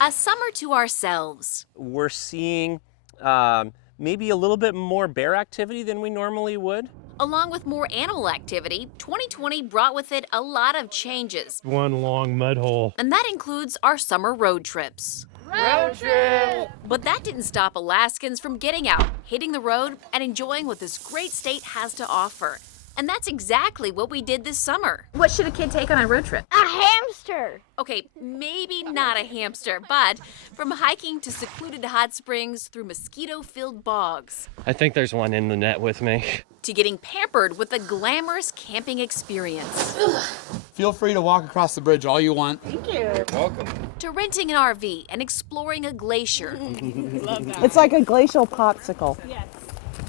A summer to ourselves. We're seeing maybe a little bit more bear activity than we normally would. Along with more animal activity, 2020 brought with it a lot of changes. One long mud hole. And that includes our summer road trips. Road trip! But that didn't stop Alaskans from getting out, hitting the road, and enjoying what this great state has to offer. And that's exactly what we did this summer. What should a kid take on a road trip? A hamster! Okay, maybe not a hamster, but from hiking to secluded hot springs through mosquito-filled bogs. I think there's one in the net with me. To getting pampered with a glamorous camping experience. Feel free to walk across the bridge all you want. Thank you. You're welcome. To renting an RV and exploring a glacier. Love that. It's like a glacial popsicle. Yes.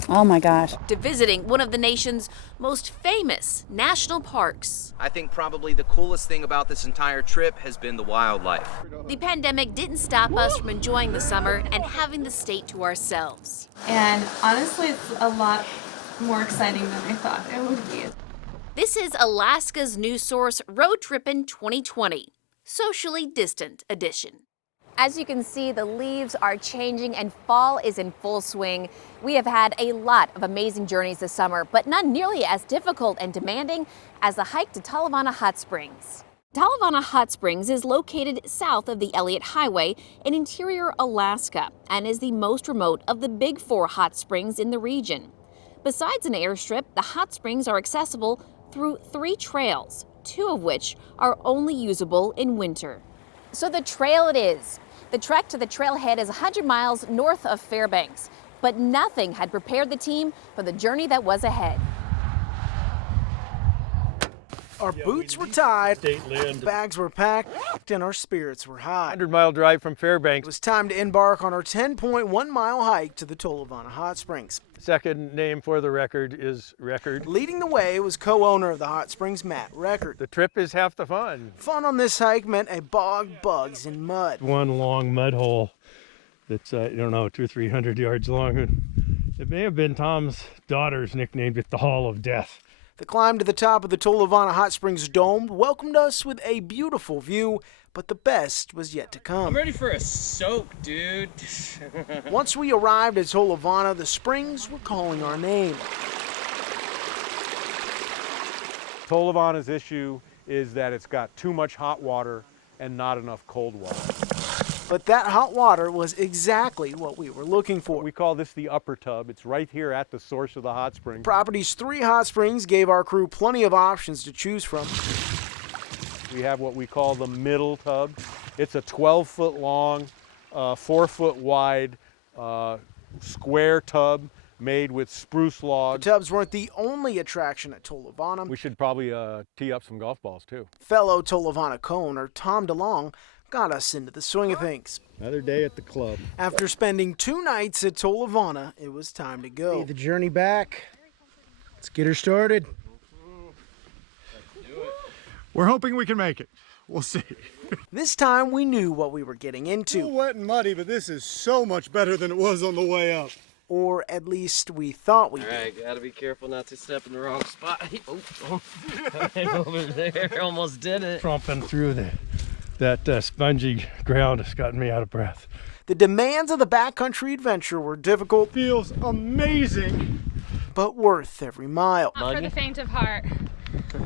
Oh my gosh. To visiting one of the nation's most famous national parks. I think probably the coolest thing about this entire trip has been the wildlife. The pandemic didn't stop us from enjoying the summer and having the state to ourselves. And honestly, it's a lot more exciting than I thought it would be. This is Alaska's news source, Road Trippin 2020, socially distant edition. As you can see, the leaves are changing and fall is in full swing. We have had a lot of amazing journeys this summer, but none nearly as difficult and demanding as the hike to Talavana Hot Springs. Talavana Hot Springs is located south of the Elliott Highway in interior Alaska and is the most remote of the big 4 hot springs in the region. Besides an airstrip, the hot springs are accessible through 3 trails, 2 of which are only usable in winter. So the trail it is. The trek to the trailhead is 100 miles north of Fairbanks, but nothing had prepared the team for the journey that was ahead. Our boots were tied, State land. bags were packed, and our spirits were high. 100-mile drive from It Fairbanks. was time to embark on our 10.1-mile hike to the Talavana Hot Springs. Second name for the record is Record. Leading the way was co-owner of the hot springs, Matt Record. The trip is half the fun. Fun on this hike meant a bog, bugs, and mud. One long mud hole that's, 200 or 300 yards long. It may have been Tom's daughter's nicknamed it the Hall of Death. The climb to the top of the Talavana Hot Springs Dome welcomed us with a beautiful view, but the best was yet to come. I'm ready for a soak, dude. Once we arrived at Talavana, the springs were calling our name. Talavana's issue is that it's got too much hot water and not enough cold water. But that hot water was exactly what we were looking for. We call this the upper tub. It's right here at the source of the hot spring. Property's 3 hot springs gave our crew plenty of options to choose from. We have what we call the middle tub. It's a 12-foot long, 4-foot wide, square tub made with spruce The logs. tubs weren't the only attraction at Talavana. We should probably tee up some golf balls too. Fellow Talavana co-owner Tom DeLong got us into the swing of things. Another day at the club. After spending 2 nights at Talavana, it was time to go. The journey back. Let's get her started. We're hoping we can make it. We'll see. This time we knew what we were getting A into, little wet and muddy, but this is so much better than it was on the way up. or at least we thought we did. All right, gotta be careful not to step in the wrong spot. Oh, right over there, almost did it. Tromping through that spongy ground has gotten me out of breath. The demands of the backcountry adventure were difficult, Feels amazing. but worth every mile. Not for the faint of heart,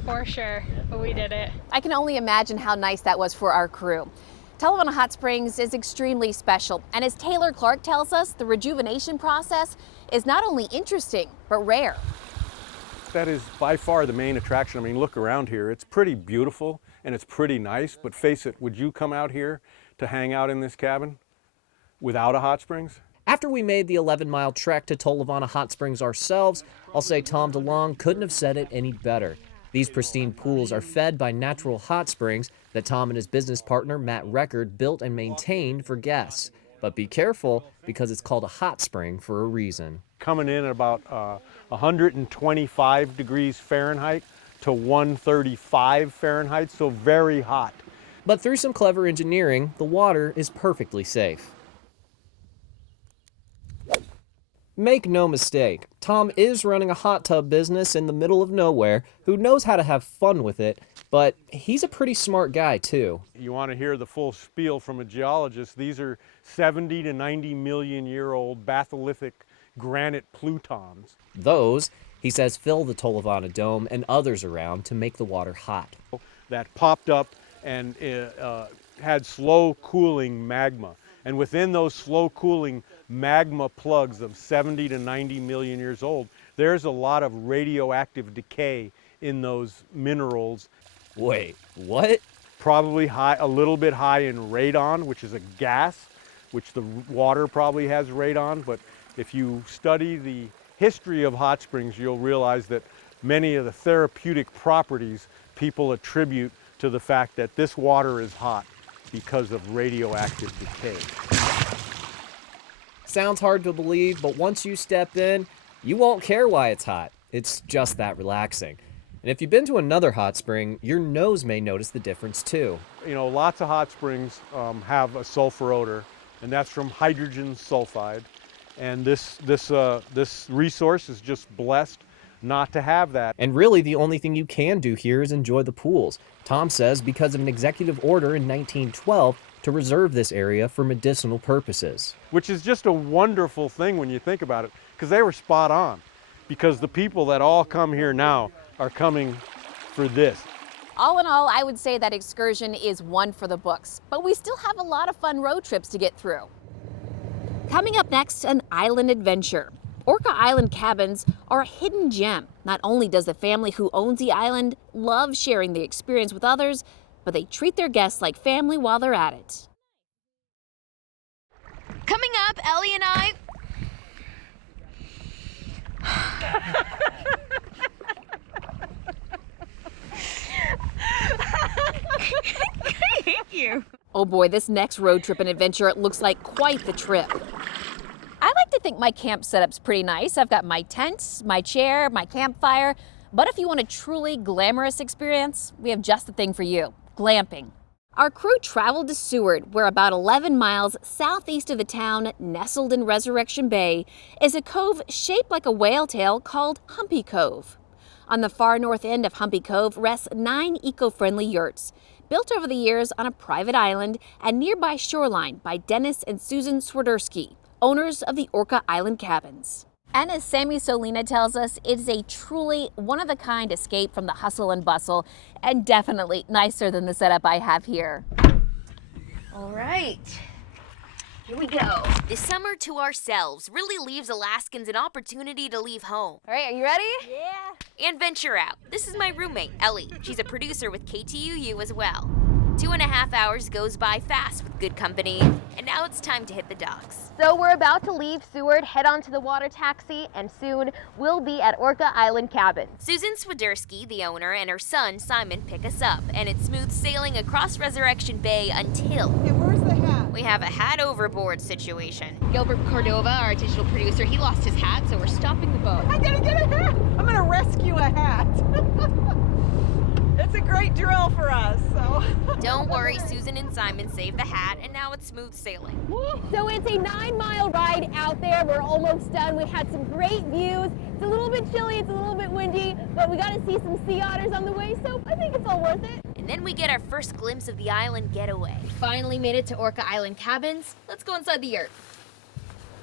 for sure, but we did it. I can only imagine how nice that was for our crew. Talavana Hot Springs is extremely special, and as Taylor Clark tells us, the rejuvenation process is not only interesting, but rare. That is by far the main attraction. I mean, look around here. It's pretty beautiful and it's pretty nice, but face it, would you come out here to hang out in this cabin without a hot springs? After we made the 11-mile trek to Talavana Hot Springs ourselves, I'll say Tom DeLong couldn't have said it any better. These pristine pools are fed by natural hot springs that Tom and his business partner, Matt Record, built and maintained for guests. But be careful, because it's called a hot spring for a reason. Coming in at about 125 degrees Fahrenheit to 135 Fahrenheit, so very hot. But through some clever engineering, the water is perfectly safe. Make no mistake, Tom is running a hot tub business in the middle of nowhere who knows how to have fun with it, but he's a pretty smart guy too. You want to hear the full spiel from a geologist. These are 70 to 90 million year old batholithic granite plutons. Those, he says, fill the Tolovana Dome and others around to make the water hot. That popped up and had slow cooling magma. And within those slow cooling magma plugs of 70 to 90 million years old, there's a lot of radioactive decay in those minerals. Wait, what? Probably high, a little bit high in radon, which is a gas, which the water probably has radon. But if you study the history of hot springs, you'll realize that many of the therapeutic properties people attribute to the fact that this water is hot because of radioactive decay. Sounds hard to believe, but once you step in, you won't care why it's hot. It's just that relaxing. And if you've been to another hot spring, your nose may notice the difference too. You know, lots of hot springs have a sulfur odor, and that's from hydrogen sulfide. And this resource is just blessed not to have that. And really, the only thing you can do here is enjoy the pools. Tom says because of an executive order in 1912 to reserve this area for medicinal purposes. Which is just a wonderful thing when you think about it, because they were spot on. Because the people that all come here now are coming for this. All in all, I would say that excursion is one for the books, but we still have a lot of fun road trips to get through. Coming up next, an island adventure. Orca Island cabins are a hidden gem. Not only does the family who owns the island love sharing the experience with others, but they treat their guests like family while they're at it. Coming up, Ellie and I. Thank you. Oh boy, this next road trip and adventure looks like quite the trip. I like to think my camp setup's pretty nice. I've got my tent, my chair, my campfire. But if you want a truly glamorous experience, we have just the thing for you, glamping. Our crew traveled to Seward, where about 11 miles southeast of the town, nestled in Resurrection Bay, is a cove shaped like a whale tail called Humpy Cove. On the far north end of Humpy Cove rests 9 eco-friendly yurts, built over the years on a private island and nearby shoreline by Dennis and Susan Swiderski, owners of the Orca Island cabins. And as Sammy Solina tells us, it is a truly one-of-a-kind escape from the hustle and bustle, and definitely nicer than the setup I have here. All right. Here we go. This summer to ourselves really leaves Alaskans an opportunity to leave home. All right, are you ready? Yeah. And venture out. This is my roommate, Ellie. She's a producer with KTUU as well. 2.5 hours goes by fast with good company, and now it's time to hit the docks. So we're about to leave Seward, head on to the water taxi, and soon we'll be at Orca Island Cabin. Susan Swiderski, the owner, and her son Simon pick us up, and it's smooth sailing across Resurrection Bay until... Hey, where's the hat? We have a hat overboard situation. Gilbert Cordova, our digital producer, he lost his hat, so we're stopping the boat. I gotta get a hat. I'm gonna rescue a hat. It's a great drill for us, so. Don't worry, Susan and Simon saved the hat, and now it's smooth sailing. So it's a 9-mile ride out there. We're almost done. We had some great views. It's a little bit chilly, it's a little bit windy, but we got to see some sea otters on the way, so I think it's all worth it. And then we get our first glimpse of the island getaway. Finally made it to Orca Island Cabins. Let's go inside the yurt.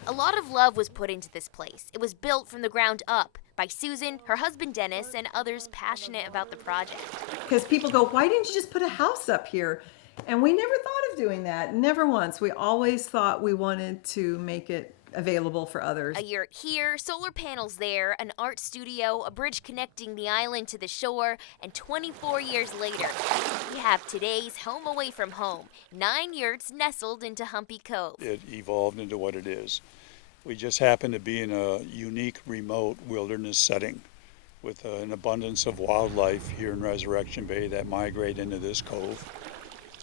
A lot of love was put into this place. It was built from the ground up by Susan, her husband Dennis, and others passionate about the project. Because people go, why didn't you just put a house up here? And we never thought of doing that, never once. We always thought we wanted to make it available for others. A yurt here, solar panels there, an art studio, a bridge connecting the island to the shore, and 24 years later, we have today's home away from home, 9 yurts nestled into Humpy Cove. It evolved into what it is. We just happen to be in a unique, remote wilderness setting with an abundance of wildlife here in Resurrection Bay that migrate into this cove.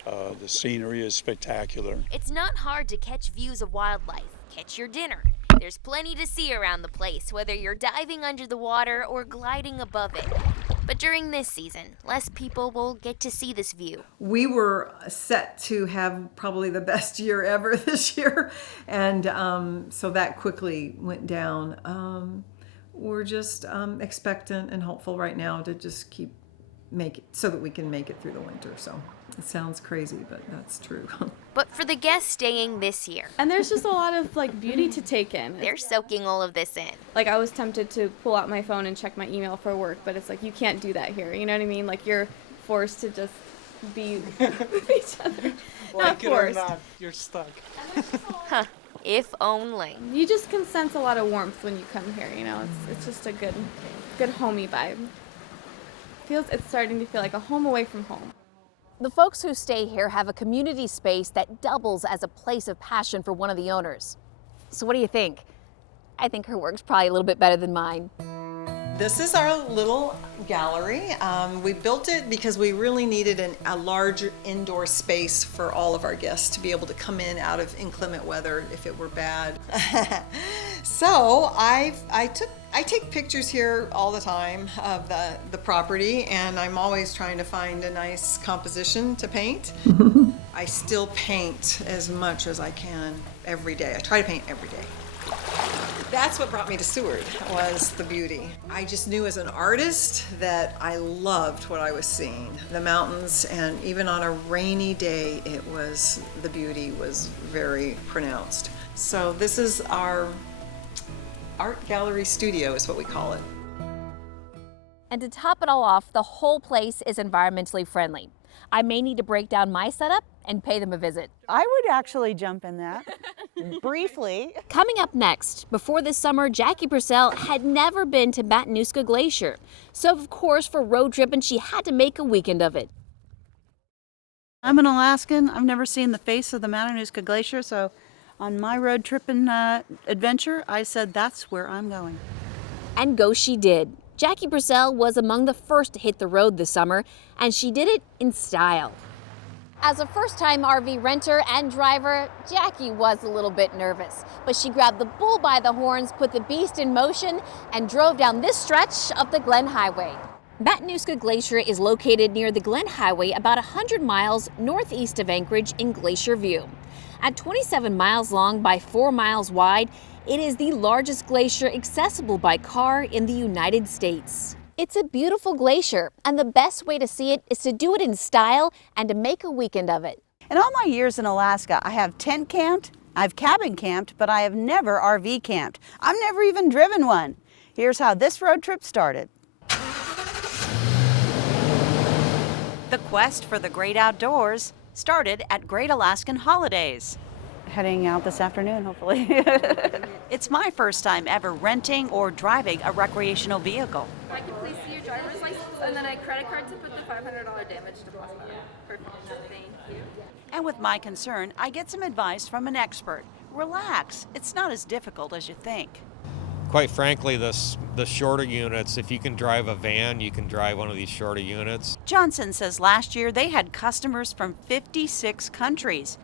The scenery is spectacular. It's not hard to catch views of wildlife. Catch your dinner. There's plenty to see around the place, whether you're diving under the water or gliding above it. But during this season, less people will get to see this view. We were set to have probably the best year ever this year, and so that quickly went down. We're just expectant and hopeful right now to just make it so that we can make it through the winter. So it sounds crazy, but that's true. But for the guests staying this year, And there's just a lot of beauty to take in. they're soaking all of this in. I was tempted to pull out my phone and check my email for work, but it's you can't do that here. You know what I mean? You're forced to just be with each other. Not forced. you're stuck. Huh. If only. You just can sense a lot of warmth when you come here. It's just a good homey vibe. It's starting to feel like a home away from home. The folks who stay here have a community space that doubles as a place of passion for one of the owners. So what do you think? I think her work's probably a little bit better than mine. This is our little gallery. We built it because we really needed a large indoor space for all of our guests to be able to come in out of inclement weather if it were bad. So I take pictures here all the time of the property, and I'm always trying to find a nice composition to paint. I still paint as much as I can every day. I try to paint every day. That's what brought me to Seward, was the beauty. I just knew as an artist that I loved what I was seeing. The mountains, and even on a rainy day, the beauty was very pronounced. So this is our art gallery studio, is what we call it. And to top it all off, the whole place is environmentally friendly. I may need to break down my setup and pay them a visit. I would actually jump in that, briefly. Coming up next, before this summer, Jackie Purcell had never been to Matanuska Glacier. So of course, for Road Trippin, she had to make a weekend of it. I'm an Alaskan. I've never seen the face of the Matanuska Glacier, so on my Road Trippin adventure, I said that's where I'm going. And go she did. Jackie Purcell was among the first to hit the road this summer, and she did it in style. As a first-time RV renter and driver, Jackie was a little bit nervous, but she grabbed the bull by the horns, put the beast in motion, and drove down this stretch of the Glen Highway. Matanuska Glacier is located near the Glen Highway, about 100 miles northeast of Anchorage in Glacier View. At 27 miles long by 4 miles wide, it is the largest glacier accessible by car in the United States. It's a beautiful glacier, and the best way to see it is to do it in style and to make a weekend of it. In all my years in Alaska, I have tent camped, I've cabin camped, but I have never RV camped. I've never even driven one. Here's how this road trip started. The quest for the great outdoors started at Great Alaskan Holidays. Heading out this afternoon, hopefully. It's my first time ever renting or driving a recreational vehicle. If I could please see your driver's license and then a credit card to put the $500 damage deposit on. Perfect. Thank you. And with my concern, I get some advice from an expert. Relax. It's not as difficult as you think. Quite frankly, the shorter units, if you can drive a van, you can drive one of these shorter units. Johnson says last year they had customers from 56 countries.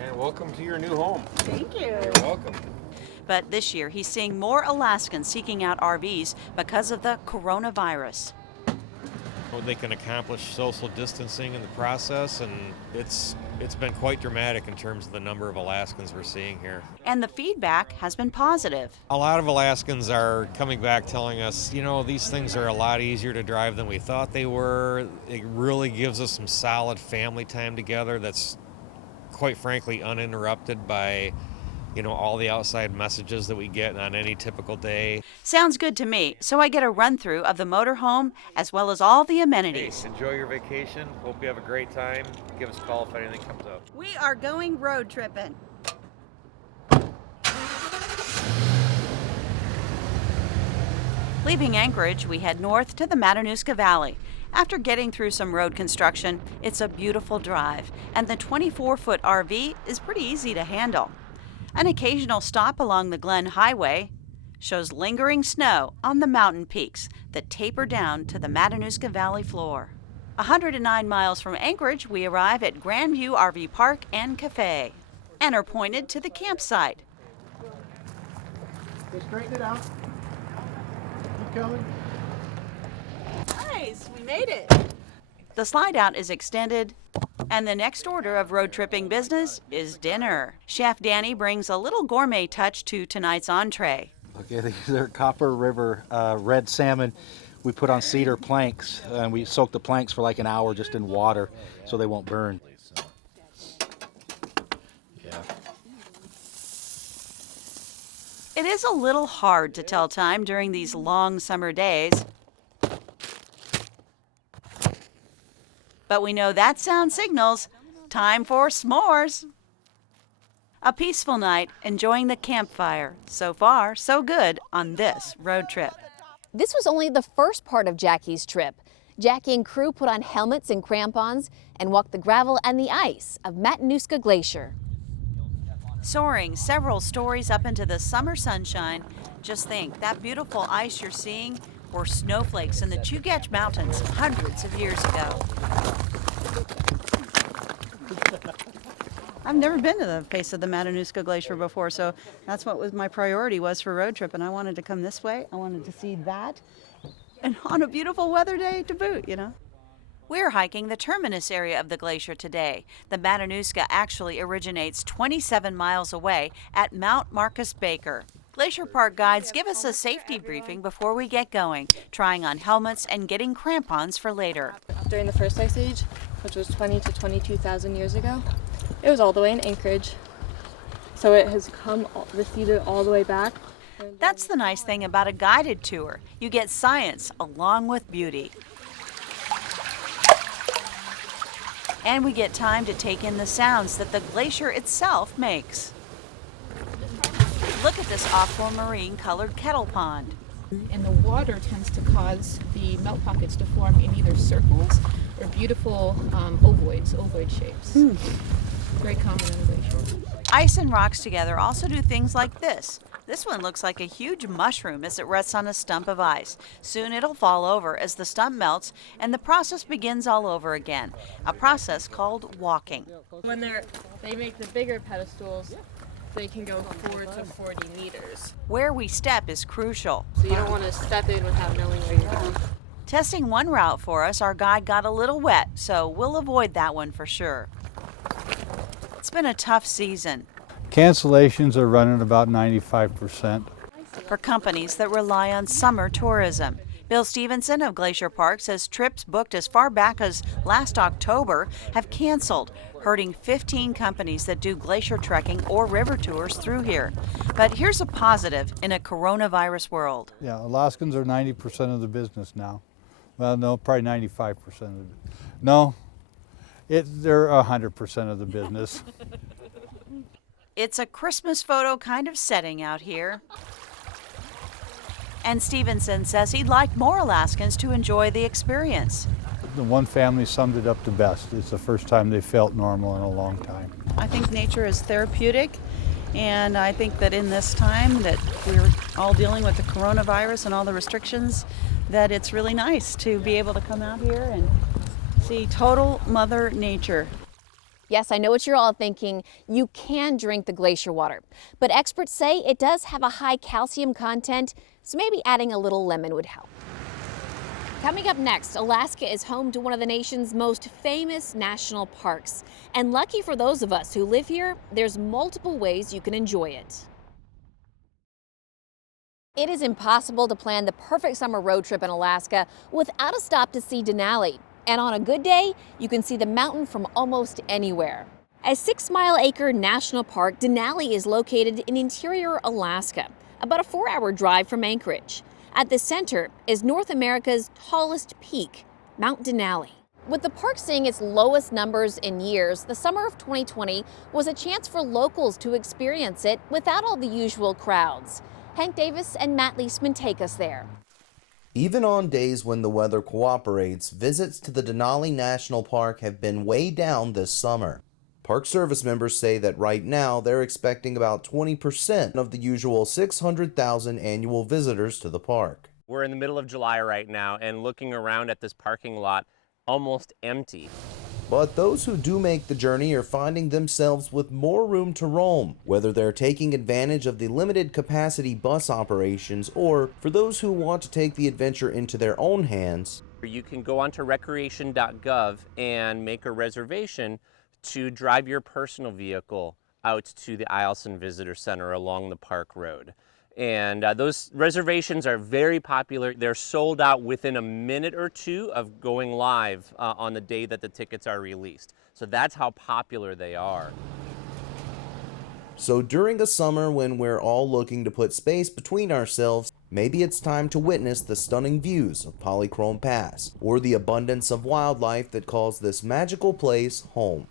And welcome to your new home. Thank you. You're welcome. But this year he's seeing more Alaskans seeking out RVs because of the coronavirus. They can accomplish social distancing in the process, and it's been quite dramatic in terms of the number of Alaskans we're seeing here. And the feedback has been positive. A lot of Alaskans are coming back telling us, these things are a lot easier to drive than we thought they were. It really gives us some solid family time together that's quite frankly uninterrupted by all the outside messages that we get on any typical day. Sounds good to me. So I get a run through of the motorhome as well as all the amenities. Hey, enjoy your vacation. Hope you have a great time. Give us a call if anything comes up. We are going road tripping. Leaving Anchorage, we head north to the Matanuska Valley. After getting through some road construction, it's a beautiful drive, and the 24-foot RV is pretty easy to handle. An occasional stop along the Glen Highway shows lingering snow on the mountain peaks that taper down to the Matanuska Valley floor. 109 miles from Anchorage, we arrive at Grandview RV Park and Cafe and are pointed to the campsite. Just straighten it out. Keep going. Hi. made it. The slide out is extended, and the next order of road tripping business is dinner. Chef Danny brings a little gourmet touch to tonight's entree. Okay, these are Copper River red salmon. We put on cedar planks, and we soak the planks for like an hour just in water so they won't burn. It is a little hard to tell time during these long summer days. But we know that sound signals time for s'mores. A peaceful night, enjoying the campfire. So far, so good on this road trip. This was only the first part of Jackie's trip. Jackie and crew put on helmets and crampons and walked the gravel and the ice of Matanuska Glacier. Soaring several stories up into the summer sunshine, just think, that beautiful ice you're seeing were snowflakes in the Chugach Mountains hundreds of years ago. I've never been to the face of the Matanuska Glacier before, so that's what was my priority was for road trip, and I wanted to come this way. I wanted to see that, and on a beautiful weather day to boot, you know. We're hiking the terminus area of the glacier today. The Matanuska actually originates 27 miles away at Mount Marcus Baker. Glacier Park guides give us a safety briefing before we get going, trying on helmets and getting crampons for later. During the first ice age, which was 20 to 22,000 years ago, it was all the way in Anchorage. So it has receded all the way back. That's the nice thing about a guided tour. You get science along with beauty. And we get time to take in the sounds that the glacier itself makes. Look at this aquamarine colored kettle pond. And the water tends to cause the melt pockets to form in either circles or beautiful ovoid shapes. Very common in the glacier. Ice and rocks together also do things like this. This one looks like a huge mushroom as it rests on a stump of ice. Soon it'll fall over as the stump melts and the process begins all over again, a process called walking. When they make the bigger pedestals, they can go 4 to 40 meters. Where we step is crucial. So you don't want to step in without knowing where you're going. Testing one route for us, our guide got a little wet, so we'll avoid that one for sure. It's been a tough season. Cancellations are running about 95%. For companies that rely on summer tourism. Bill Stevenson of Glacier Park says trips booked as far back as last October have canceled, hurting 15 companies that do glacier trekking or river tours through here. But here's a positive in a coronavirus world. Yeah, Alaskans are 90% of the business now. Well, no, probably 95% of the No, they're 100% of the business. It's a Christmas photo kind of setting out here. And Stevenson says he'd like more Alaskans to enjoy the experience. The one family summed it up the best. It's the first time they felt normal in a long time. I think nature is therapeutic, and I think that in this time that we're all dealing with the coronavirus and all the restrictions, that it's really nice to be able to come out here and see total Mother Nature. Yes, I know what you're all thinking. You can drink the glacier water, but experts say it does have a high calcium content, so maybe adding a little lemon would help. Coming up next, Alaska is home to one of the nation's most famous national parks. And lucky for those of us who live here, there's multiple ways you can enjoy it. It is impossible to plan the perfect summer road trip in Alaska without a stop to see Denali. And on a good day, you can see the mountain from almost anywhere. At 6 Mile Acre National Park, Denali is located in interior Alaska, about a 4-hour drive from Anchorage. At the center is North America's tallest peak, Mount Denali. With the park seeing its lowest numbers in years, the summer of 2020 was a chance for locals to experience it without all the usual crowds. Hank Davis and Matt Leisman take us there. Even on days when the weather cooperates, visits to the Denali National Park have been way down this summer. Park Service members say that right now they're expecting about 20% of the usual 600,000 annual visitors to the park. We're in the middle of July right now, and looking around at this parking lot, almost empty. But those who do make the journey are finding themselves with more room to roam, whether they're taking advantage of the limited capacity bus operations or for those who want to take the adventure into their own hands, You can go onto recreation.gov and make a reservation to drive your personal vehicle out to the Eielson Visitor Center along the park road. And those reservations are very popular. They're sold out within a minute or two of going live on the day that the tickets are released. So that's how popular they are. So during a summer when we're all looking to put space between ourselves, maybe it's time to witness the stunning views of Polychrome Pass, or the abundance of wildlife that calls this magical place home.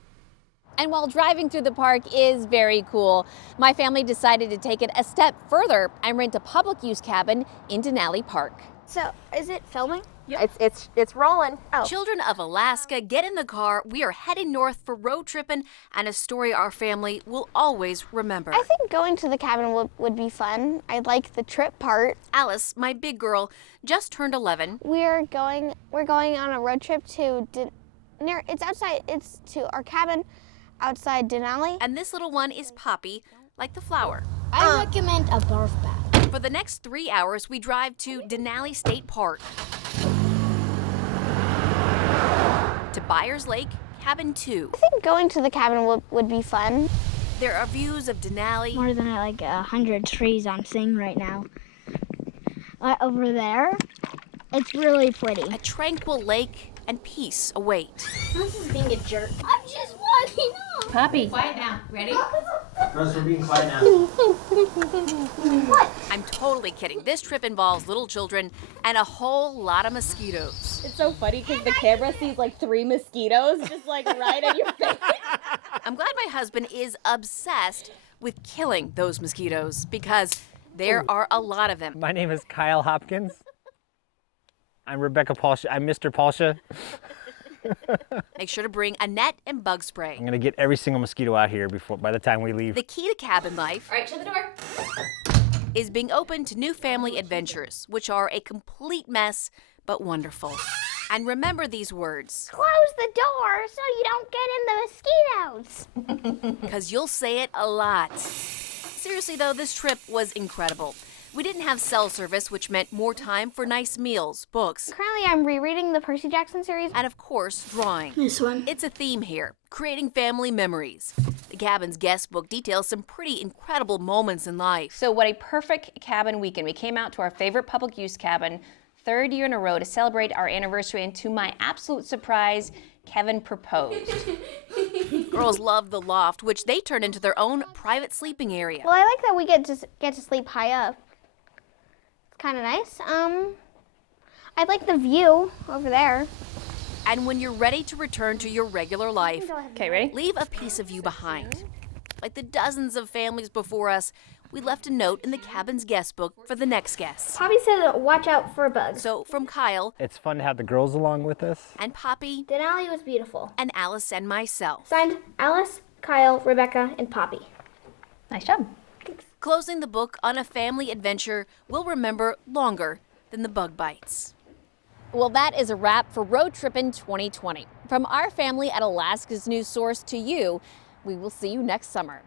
And while driving through the park is very cool, my family decided to take it a step further and rent a public use cabin in Denali Park. So, is it filming? It's rolling. Oh. Children of Alaska, get in the car. We are heading north for road tripping and a story our family will always remember. I think going to the cabin would be fun. I like the trip part. Alice, my big girl, just turned 11. We're going on a road trip to it's to our cabin outside Denali. And this little one is Poppy, like the flower. I recommend a barf bath. For the next 3 hours, we drive to Denali State Park, to Byers Lake, Cabin 2. I think going to the cabin would be fun. There are views of Denali. More than like 100 trees I'm seeing right now. Over there, it's really pretty. A tranquil lake and peace await. This is being a jerk. I'm just walking up. Poppy. Quiet now. Ready? Girls, we're being quiet now. What? I'm totally kidding. This trip involves little children and a whole lot of mosquitoes. It's so funny because the camera sees like 3 mosquitoes just like right on your face. I'm glad my husband is obsessed with killing those mosquitoes because there are a lot of them. My name is Kyle Hopkins. I'm Rebecca Paulsha. I'm Mr. Paulsha. Make sure to bring a net and bug spray. I'm gonna get every single mosquito out here by the time we leave. The key to cabin life, All right, shut the door. is being open to new family adventures, which are a complete mess, but wonderful. And remember these words. Close the door so you don't get in the mosquitoes. Because you'll say it a lot. Seriously though, this trip was incredible. We didn't have cell service, which meant more time for nice meals, books. Currently, I'm rereading the Percy Jackson series. And of course, drawing. This one. It's a theme here, creating family memories. The cabin's guest book details some pretty incredible moments in life. So what a perfect cabin weekend. We came out to our favorite public use cabin, 3rd year in a row, to celebrate our anniversary, and to my absolute surprise, Kevin proposed. Girls loved the loft, which they turned into their own private sleeping area. Well, I like that we get to sleep high up. It's kind of nice. I like the view over there. And when you're ready to return to your regular life, Okay, ready? leave a piece of you behind. Like the dozens of families before us, we left a note in the cabin's guest book for the next guest. Poppy said watch out for bugs. So from Kyle It's fun to have the girls along with us. and Poppy Denali was beautiful. and Alice and myself. Signed, Alice, Kyle, Rebecca, and Poppy. Nice job. Closing the book on a family adventure we'll remember longer than the bug bites. Well, that is a wrap for Road Trippin' 2020. From our family at Alaska's news source to you, we will see you next summer.